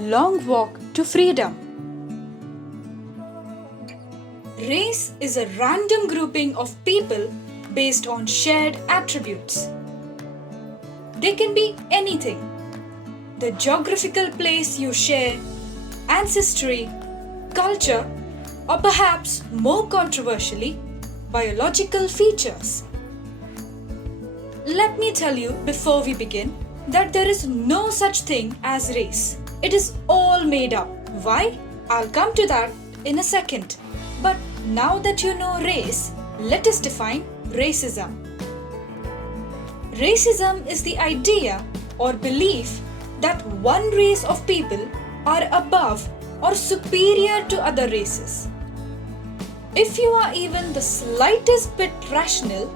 long walk to freedom. Race is a random grouping of people based on shared attributes. They can be anything: the geographical place you share, ancestry, culture, or perhaps more controversially, biological features. Let me tell you before we begin that there is no such thing as race. It is all made up. Why? I'll come to that in a second. But now that you know race, let us define racism. Racism is the idea or belief that one race of people are above or superior to other races. If you are even the slightest bit rational,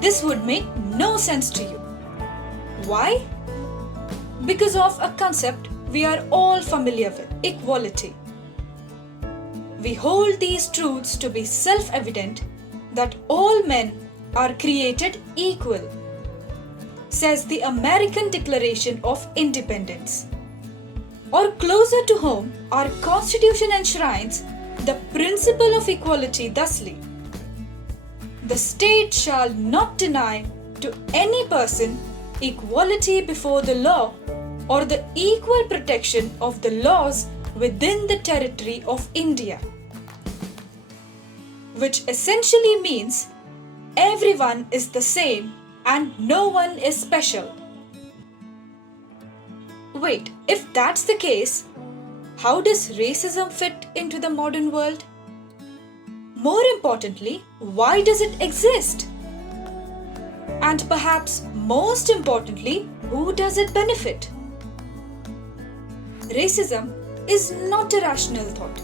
this would make no sense to you. Why? Because of a concept we are all familiar with: equality. We hold these truths to be self-evident that all men are created equal, says the American Declaration of Independence. Or closer to home, our Constitution enshrines the principle of equality thusly: the state shall not deny to any person equality before the law or the equal protection of the laws within the territory of India. Which essentially means everyone is the same and no one is special. Wait, if that's the case, how does racism fit into the modern world? More importantly, why does it exist? And perhaps most importantly, who does it benefit? Racism is not a rational thought.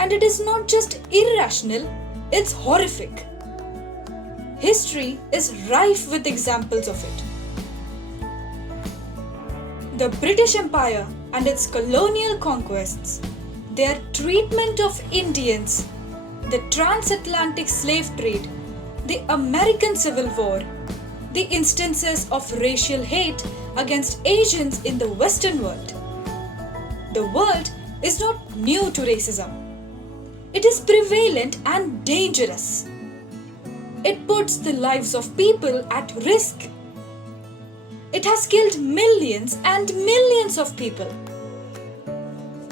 And it is not just irrational, it's horrific. History is rife with examples of it. The British Empire and its colonial conquests, their treatment of Indians, the transatlantic slave trade, the American Civil War, the instances of racial hate against Asians in the Western world. The world is not new to racism. It is prevalent and dangerous. It puts the lives of people at risk. It has killed millions and millions of people.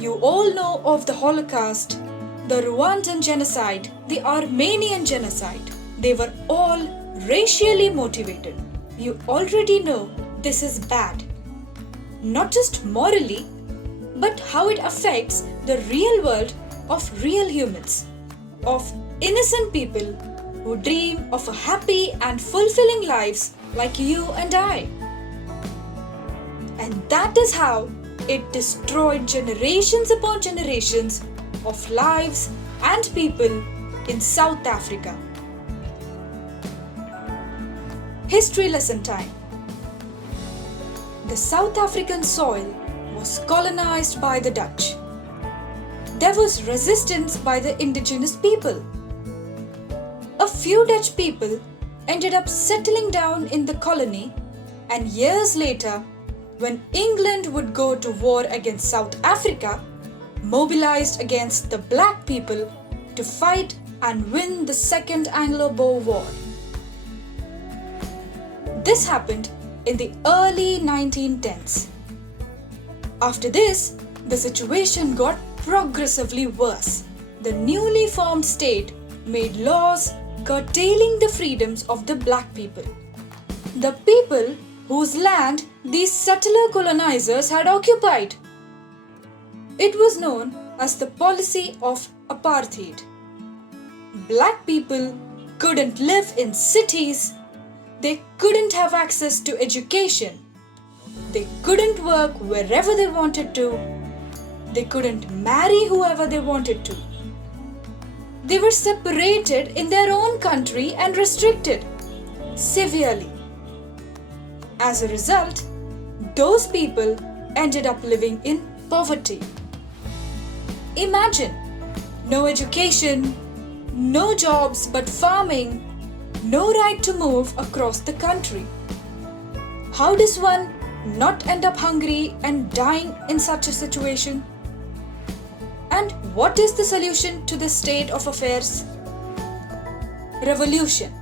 You all know of the Holocaust, the Rwandan genocide, the Armenian genocide. They were all racially motivated. You already know this is bad. Not just morally, but how it affects the real world of real humans, of innocent people who dream of a happy and fulfilling lives like you and I. And that is how it destroyed generations upon generations of lives and people in South Africa. History lesson time. The South African soil was colonized by the Dutch. There was resistance by the indigenous people. A few Dutch people ended up settling down in the colony, and years later, when England would go to war against South Africa, mobilized against the black people to fight and win the Second Anglo-Boer War. This happened in the early 1910s. After this, the situation got progressively worse. The newly formed state made laws curtailing the freedoms of the black people. The people whose land these settler colonizers had occupied. It was known as the policy of apartheid. Black people couldn't live in cities. They couldn't have access to education. They couldn't work wherever they wanted to. They couldn't marry whoever they wanted to. They were separated in their own country and restricted severely. As a result, those people ended up living in poverty. Imagine, no education, no jobs but farming, no right to move across the country. How does one not end up hungry and dying in such a situation? And what is the solution to this state of affairs? Revolution.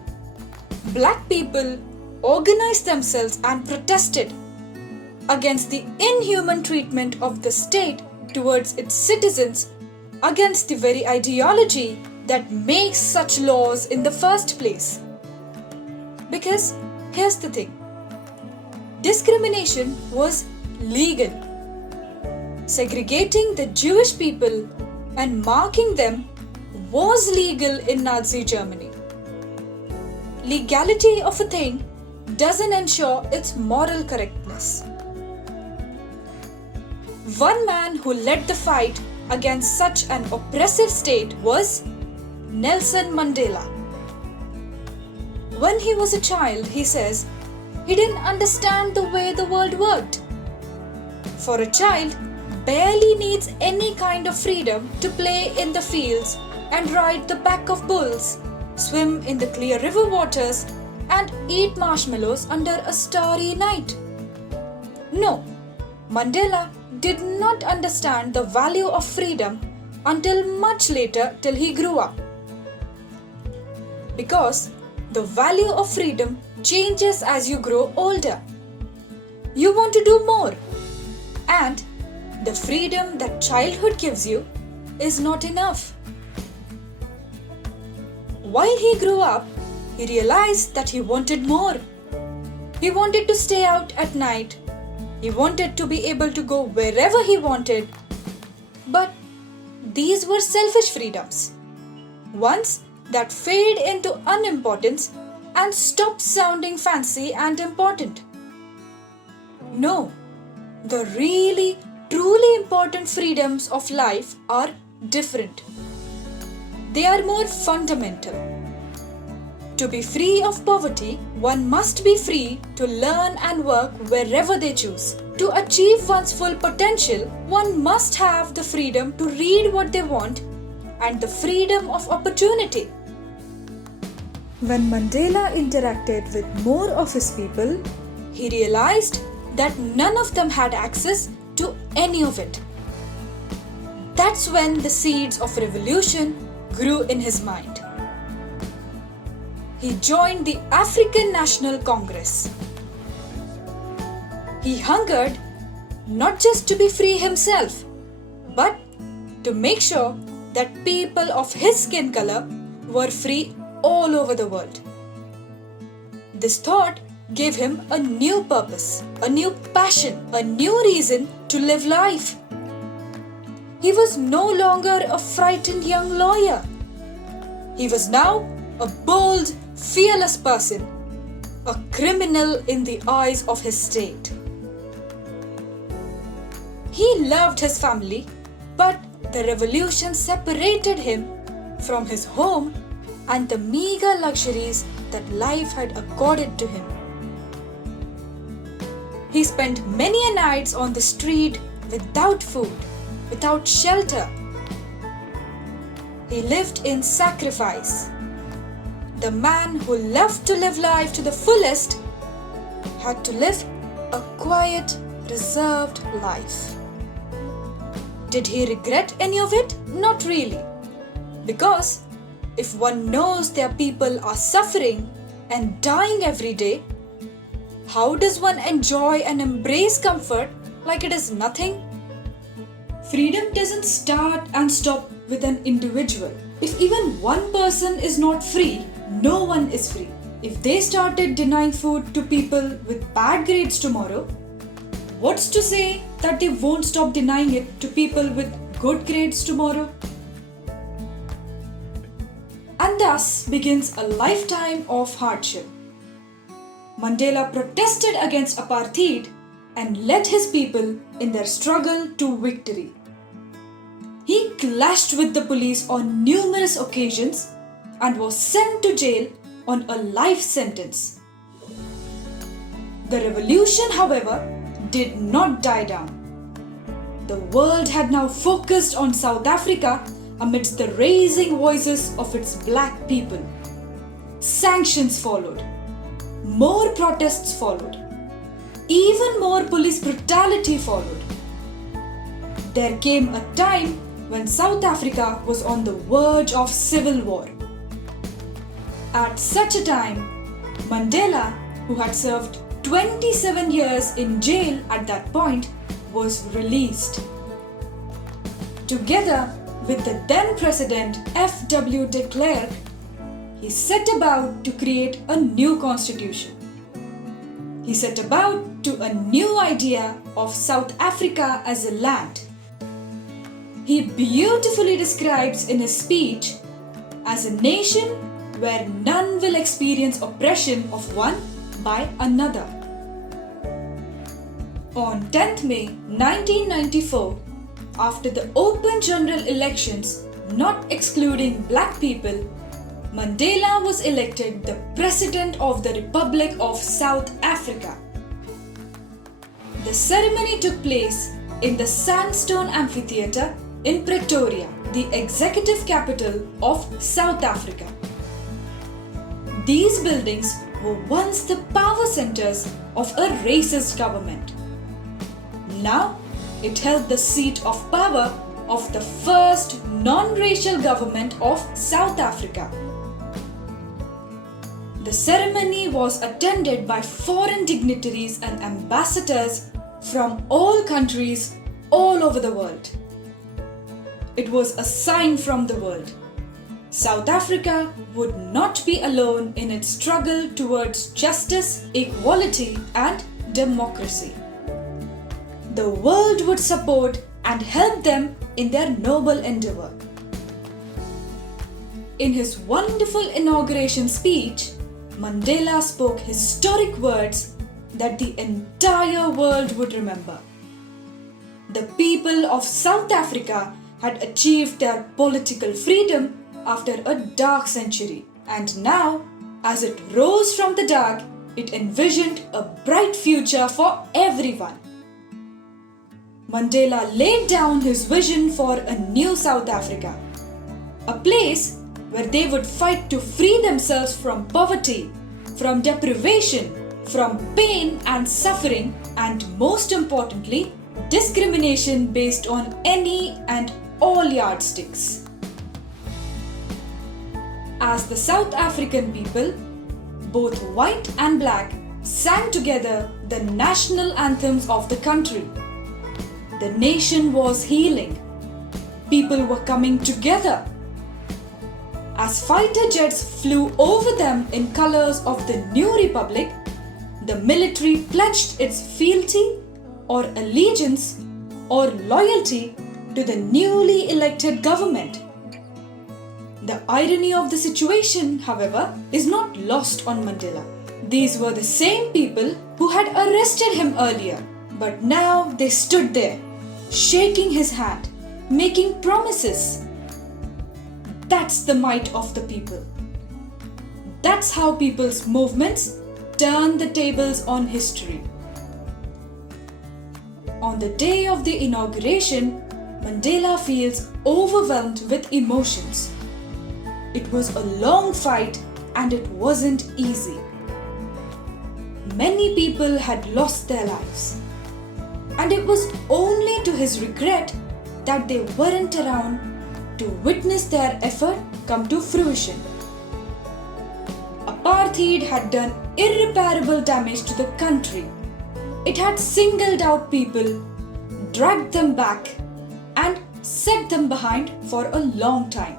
Black people organized themselves and protested against the inhuman treatment of the state towards its citizens, against the very ideology that makes such laws in the first place. Because here's the thing, discrimination was legal. Segregating the Jewish people and marking them was legal in Nazi Germany. Legality of a thing doesn't ensure its moral correctness. One man who led the fight against such an oppressive state was Nelson Mandela. When he was a child, he says, he didn't understand the way the world worked. For a child barely needs any kind of freedom to play in the fields and ride the back of bulls, swim in the clear river waters, and eat marshmallows under a starry night. No, Mandela did not understand the value of freedom until much later, till he grew up. Because the value of freedom changes as you grow older. You want to do more, and the freedom that childhood gives you is not enough. While he grew up, he realized that he wanted more. He wanted to stay out at night. He wanted to be able to go wherever he wanted. But these were selfish freedoms, ones that fade into unimportance and stop sounding fancy and important. No, the really, truly important freedoms of life are different. They are more fundamental. To be free of poverty, one must be free to learn and work wherever they choose. To achieve one's full potential, one must have the freedom to read what they want and the freedom of opportunity. When Mandela interacted with more of his people, he realized that none of them had access to any of it. That's when the seeds of revolution grew in his mind. He joined the African National Congress. He hungered not just to be free himself, but to make sure that people of his skin color were free all over the world. This thought gave him a new purpose, a new passion, a new reason to live life. He was no longer a frightened young lawyer. He was now a bold, fearless person, a criminal in the eyes of his state. He loved his family, but the revolution separated him from his home and the meager luxuries that life had accorded to him. He spent many a nights on the street without food, without shelter. He lived in sacrifice. The man who loved to live life to the fullest had to live a quiet, reserved life. Did he regret any of it? Not really. Because if one knows their people are suffering and dying every day, how does one enjoy and embrace comfort like it is nothing? Freedom doesn't start and stop with an individual. If even one person is not free, no one is free. If they started denying food to people with bad grades tomorrow, what's to say that they won't stop denying it to people with good grades tomorrow? And thus begins a lifetime of hardship. Mandela protested against apartheid and led his people in their struggle to victory. He clashed with the police on numerous occasions and was sent to jail on a life sentence. The revolution, however, did not die down. The world had now focused on South Africa amidst the raising voices of its black people. Sanctions followed. More protests followed. even more police brutality followed. There came a time when South Africa was on the verge of civil war. At such a time, Mandela, who had served 27 years in jail at that point, was released. Together with the then President F.W. de Klerk, he set about to create a new constitution. He set about to a new idea of South Africa as a land. He beautifully describes in his speech as a nation where none will experience oppression of one by another. On 10th May 1994, after the open general elections, not excluding black people, Mandela was elected the President of the Republic of South Africa. The ceremony took place in the Sandstone Amphitheatre in Pretoria, the executive capital of South Africa. These buildings were once the power centers of a racist government. Now, it held the seat of power of the first non-racial government of South Africa. The ceremony was attended by foreign dignitaries and ambassadors from all countries all over the world. It was a sign from the world. South Africa would not be alone in its struggle towards justice, equality, and democracy. The world would support and help them in their noble endeavor. In his wonderful inauguration speech, Mandela spoke historic words that the entire world would remember. The people of South Africa had achieved their political freedom after a dark century, and now, as it rose from the dark, it envisioned a bright future for everyone. Mandela laid down his vision for a new South Africa, a place where they would fight to free themselves from poverty, from deprivation, from pain and suffering, and most importantly, discrimination based on any and all yardsticks. As the South African people, both white and black, sang together the national anthems of the country, the nation was healing. People were coming together. As fighter jets flew over them in colors of the new republic, the military pledged its fealty or allegiance or loyalty to the newly elected government. The irony of the situation, however, is not lost on Mandela. These were the same people who had arrested him earlier, but now they stood there, shaking his hand, making promises. That's the might of the people. That's how people's movements turn the tables on history. On the day of the inauguration, Mandela feels overwhelmed with emotions. It was a long fight and it wasn't easy. Many people had lost their lives, and it was only to his regret that they weren't around to witness their effort come to fruition. Apartheid had done irreparable damage to the country. It had singled out people, dragged them back, and set them behind for a long time.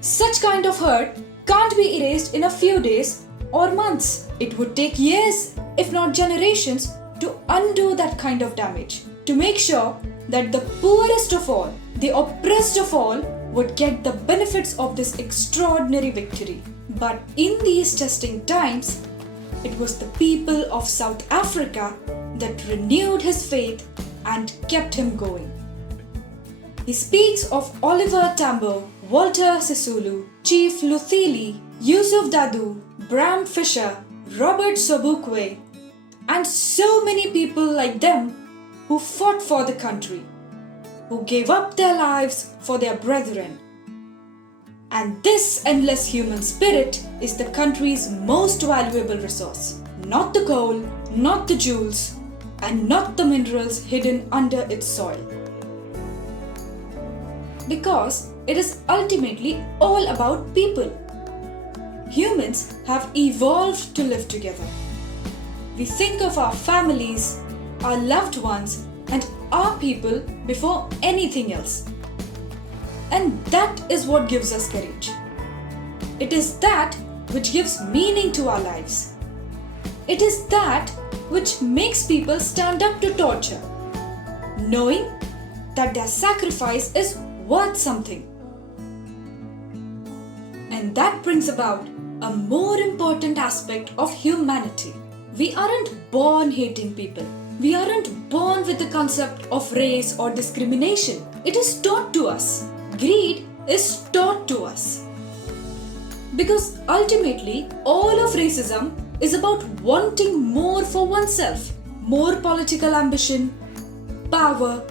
Such kind of hurt can't be erased in a few days or months. It would take years, if not generations, to undo that kind of damage, to make sure that the poorest of all, the oppressed of all, would get the benefits of this extraordinary victory. But in these testing times, it was the people of South Africa that renewed his faith and kept him going. He speaks of Oliver Tambo, Walter Sisulu, Chief Luthili, Yusuf Dadoo, Bram Fisher, Robert Sobukwe, and so many people like them who fought for the country, who gave up their lives for their brethren. And this endless human spirit is the country's most valuable resource. Not the coal, not the jewels, and not the minerals hidden under its soil. Because it is ultimately all about people. Humans have evolved to live together. We think of our families, our loved ones, and our people before anything else. And that is what gives us courage. It is that which gives meaning to our lives. It is that which makes people stand up to torture, knowing that their sacrifice is worth something. And that brings about a more important aspect of humanity. We aren't born hating people. We aren't born with the concept of race or discrimination. It is taught to us. Greed is taught to us. Because ultimately, all of racism is about wanting more for oneself, more political ambition, power,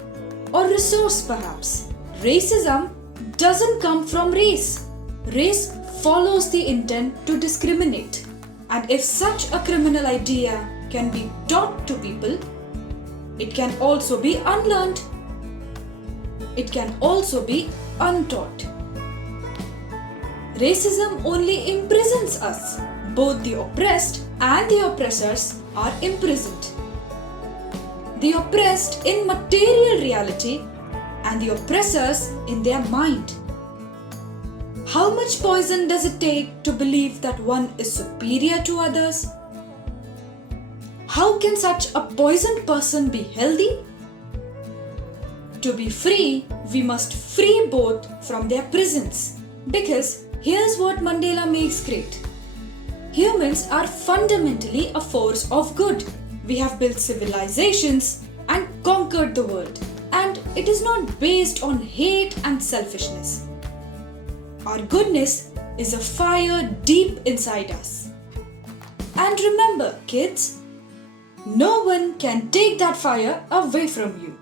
or resource perhaps. Racism doesn't come from race. Race follows the intent to discriminate. And if such a criminal idea can be taught to people, it can also be unlearned. It can also be untaught. Racism only imprisons us. Both the oppressed and the oppressors are imprisoned. The oppressed in material reality and the oppressors in their mind. How much poison does it take to believe that one is superior to others? How can such a poisoned person be healthy? To be free, we must free both from their prisons. Because here's what Mandela makes great. Humans are fundamentally a force of good. We have built civilizations and conquered the world. And it is not based on hate and selfishness. Our goodness is a fire deep inside us. And remember, kids, no one can take that fire away from you.